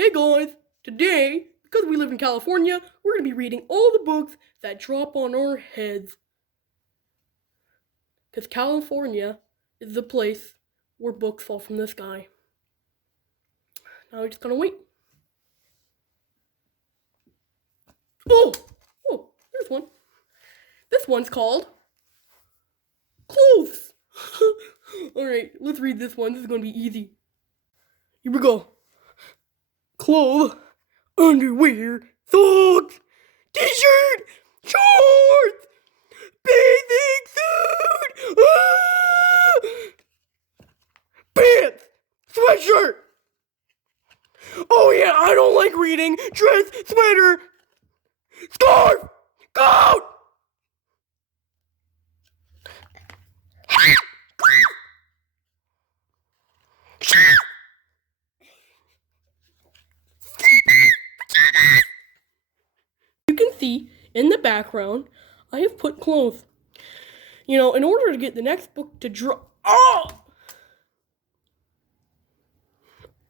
Hey guys, today, because we live in California, we're going to be reading all the books that drop on our heads. Because California is the place where books fall from the sky. Now we're just going to wait. Oh, there's one. This one's called Clothes. Alright, let's read this one. This is going to be easy. Here we go. Clothes, underwear, socks, t-shirt, shorts, bathing suit, pants, sweatshirt. Oh yeah, I don't like reading. Dress, sweater, scarf, coat. You can see in the background, I have put clothes. You know, in order to get the next book to drop.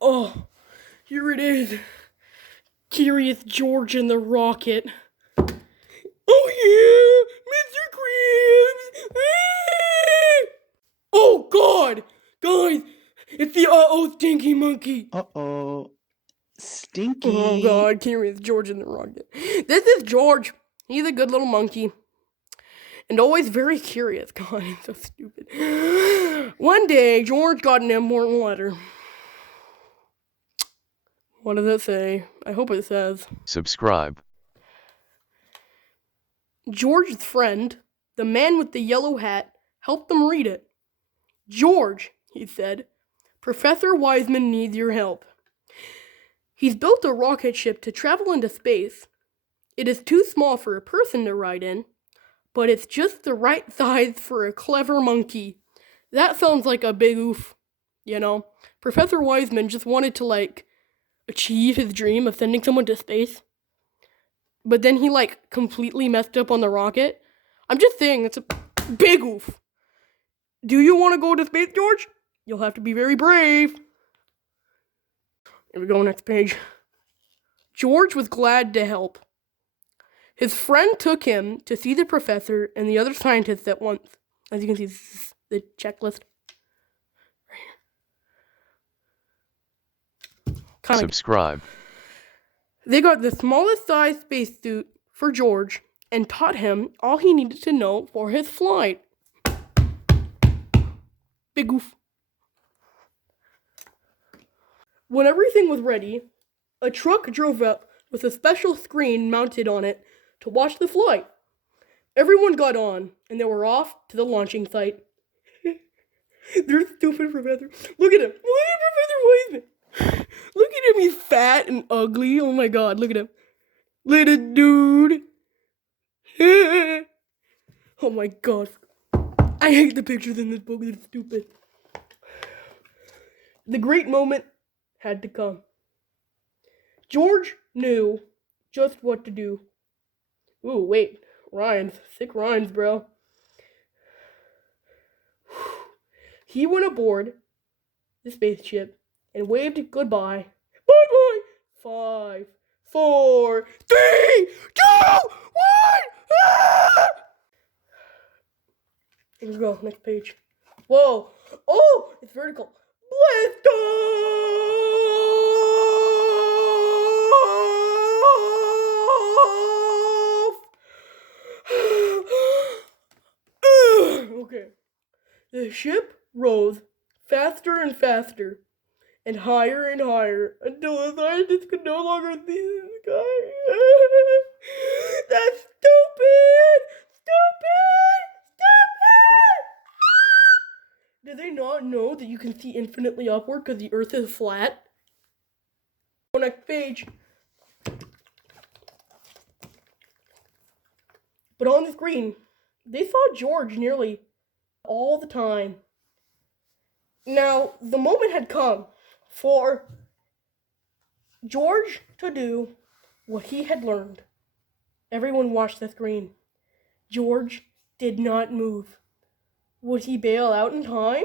Oh, here it is. Curious George and the Rocket. Oh yeah, Mr. Krabs. Oh God, guys, it's the stinky monkey. Stinky. Oh God, Curious George and the Rocket. This is George. He's a good little monkey. And always very curious. God, he's so stupid. One day, George got an important letter. What does it say? I hope it says subscribe. George's friend, the man with the yellow hat, helped them read it. George, he said, Professor Wiseman needs your help. He's built a rocket ship to travel into space. It is too small for a person to ride in, but it's just the right size for a clever monkey. That sounds like a big oof, you know? Professor Wiseman just wanted to, achieve his dream of sending someone to space. But then he, completely messed up on the rocket. I'm just saying, it's a big oof. Do you want to go to space, George? You'll have to be very brave. Here we go, next page. George was glad to help. His friend took him to see the professor and the other scientists at once. As you can see, this is the checklist. Right here. Subscribe. They got the smallest size spacesuit for George and taught him all he needed to know for his flight. Big oof. When everything was ready, a truck drove up with a special screen mounted on it to watch the flight. Everyone got on, and they were off to the launching site. They're stupid, Professor. Look at him. Look at Professor Wiseman. Look at him. He's fat and ugly. Oh my God. Look at him. Little dude. Oh my God. I hate the pictures in this book. They're stupid. The great moment had to come. George knew just what to do. Ooh, wait. Rhymes. Sick rhymes, bro. He went aboard the spaceship and waved goodbye. Bye-bye. 5, 4, 3, 2, 1. Ah! Here we go. Next page. Whoa. Oh, it's vertical. Blast off! Okay. The ship rose faster and faster and higher until the scientists could no longer see the sky. That's stupid! Do they not know that you can see infinitely upward because the earth is flat? Next page. But on the screen, they saw George nearly all the time. Now, the moment had come for George to do what he had learned. Everyone watched the screen. George did not move. Would he bail out in time?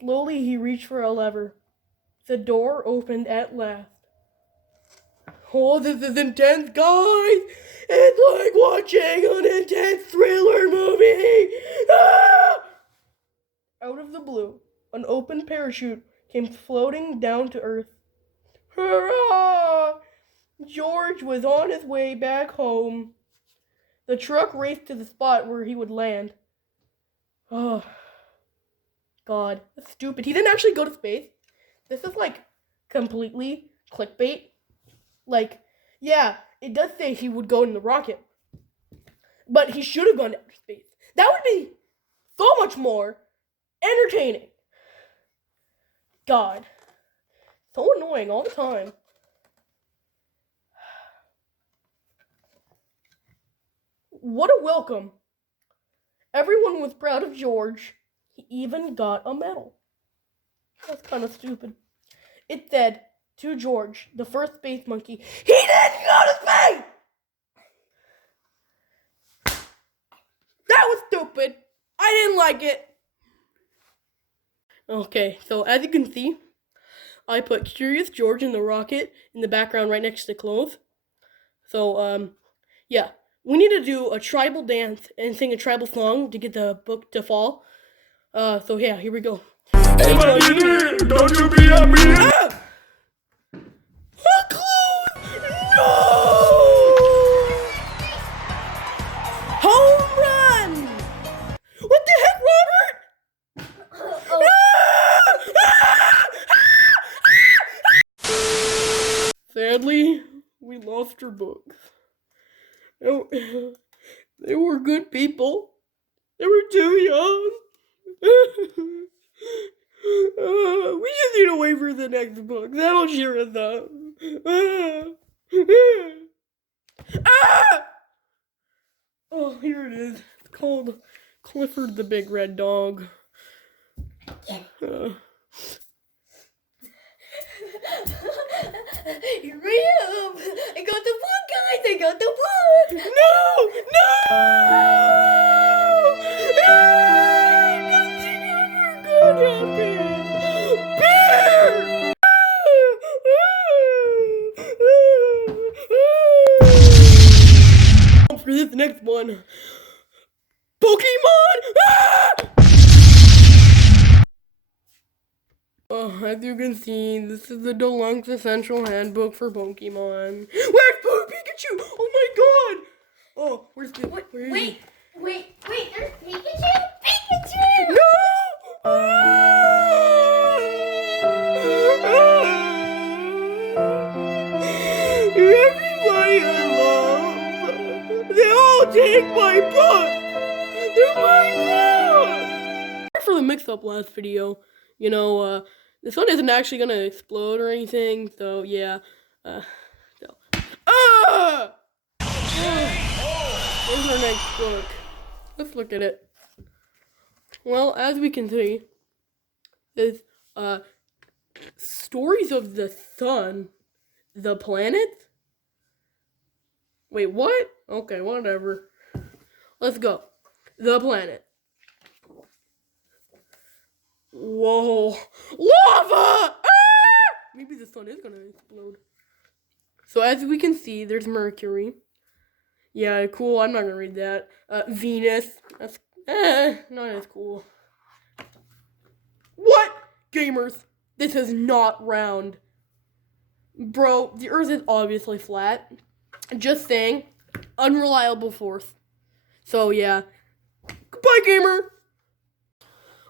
Slowly, he reached for a lever. The door opened at last. Oh, this is intense, guys! It's like watching an intense thriller movie! Ah! Out of the blue, an open parachute came floating down to Earth. Hurrah! George was on his way back home. The truck raced to the spot where he would land. Oh, God, that's stupid. He didn't actually go to space. This is like completely clickbait. Like, yeah, it does say he would go in the rocket, but he should have gone to outer space. That would be so much more entertaining. God, so annoying all the time. What a welcome. Everyone was proud of George. He even got a medal. That's kind of stupid. It said, to George, the first space monkey, he didn't go to space! That was stupid. I didn't like it. Okay, so as you can see, I put Curious George in the rocket in the background right next to clothes. So, yeah. We need to do a tribal dance and sing a tribal song to get the book to fall. So yeah, here we go. Hey, don't you be happy? Ah! No! Home run! What the heck, Robert? Sadly, we lost our books. They were good people. They were too young. We just need to wait for the next book. That'll cheer us up. Oh, here it is. It's called Clifford the Big Red Dog. Here I am. I got the book, guys. I got the book. No! Nothing ever good happened. Bear! For this next one, Pokemon! Oh, as you can see, this is the deluxe essential handbook for Pokemon. Where's Pikachu? Oh my God! Oh, where's the? Wait, there's Pikachu? Pikachu! No! Everybody I love, they all take my book. They're my book. For the mix-up last video, you know, this one isn't actually gonna explode or anything, so yeah. Here's our next book. Let's look at it. Well, as we can see, there's stories of the sun, the planet. Wait, what? Okay, whatever. Let's go. The planet. Whoa. Lava! Ah! Maybe the sun is gonna explode. So as we can see, there's Mercury. Yeah, cool. I'm not gonna read that. Venus. That's not as cool. What? Gamers, this is not round. Bro, the Earth is obviously flat. Just saying. Unreliable force. So yeah. Goodbye, gamer.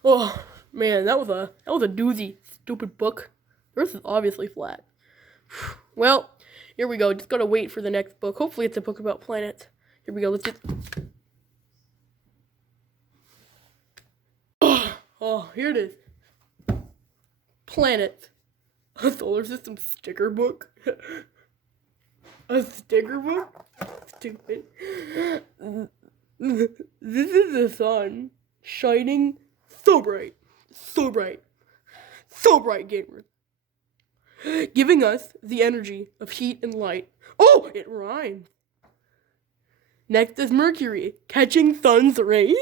Oh man, that was a doozy. Stupid book. The Earth is obviously flat. Well, here we go. Just gotta wait for the next book. Hopefully it's a book about planets. Here we go. Let's just. Oh, here it is. Planets. A solar system sticker book. A sticker book? Stupid. This is the sun shining so bright. So bright. So bright, gamers. Giving us the energy of heat and light. Oh, it rhymes. Next is Mercury, catching sun's rays.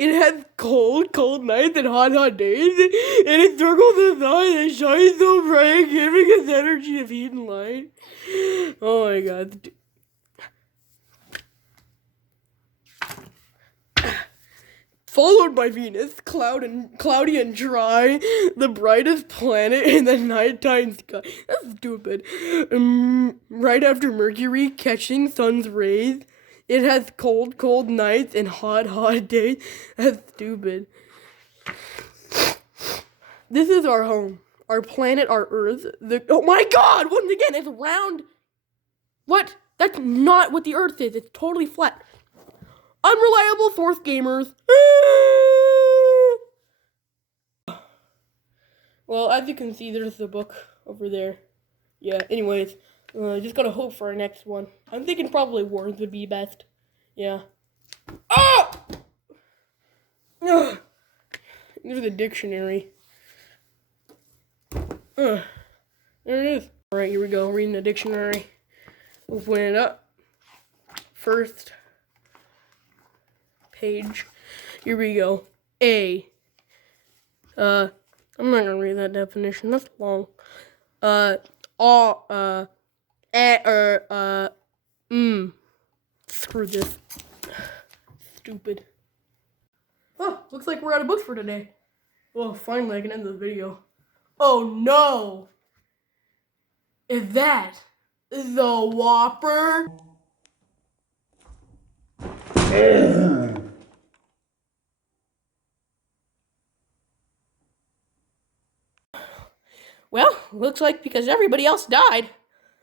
It has cold, cold nights and hot, hot days. And it circles the sun and shines so bright, giving us energy of heat and light. Oh my god. Followed by Venus, cloudy and dry, the brightest planet in the nighttime sky. That's stupid. Right after Mercury, catching sun's rays. It has cold, cold nights and hot, hot days. That's stupid. This is our home. Our planet, our Earth. Oh my god! Once again, it's round. What? That's not what the Earth is. It's totally flat. Unreliable source gamers. Well, as you can see, there's the book over there. Yeah, anyways, just gotta hope for our next one. I'm thinking probably words would be best. Yeah. Oh! There's the dictionary. There it is. Alright, here we go. Reading the dictionary. Open it up. First page. Here we go. A. I'm not gonna read that definition. That's long. Screw this. Stupid. Oh, looks like we're out of books for today. Well, finally I can end this video. Oh no! Is that the Whopper? Well, looks like because everybody else died,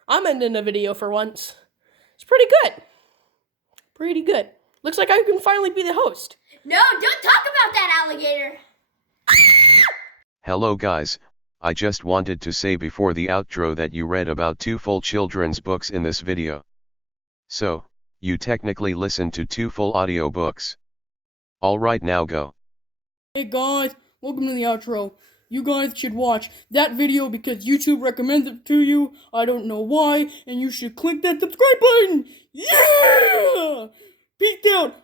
I'm ending the video for once. It's pretty good. Pretty good. Looks like I can finally be the host. No, don't talk about that alligator. Hello guys, I just wanted to say before the outro that you read about 2 full children's books in this video. So, you technically listened to 2 full audio books. Alright, now go. Hey guys, welcome to the outro. You guys should watch that video because YouTube recommends it to you. I don't know why, and you should click that subscribe button. Yeah! Peace out.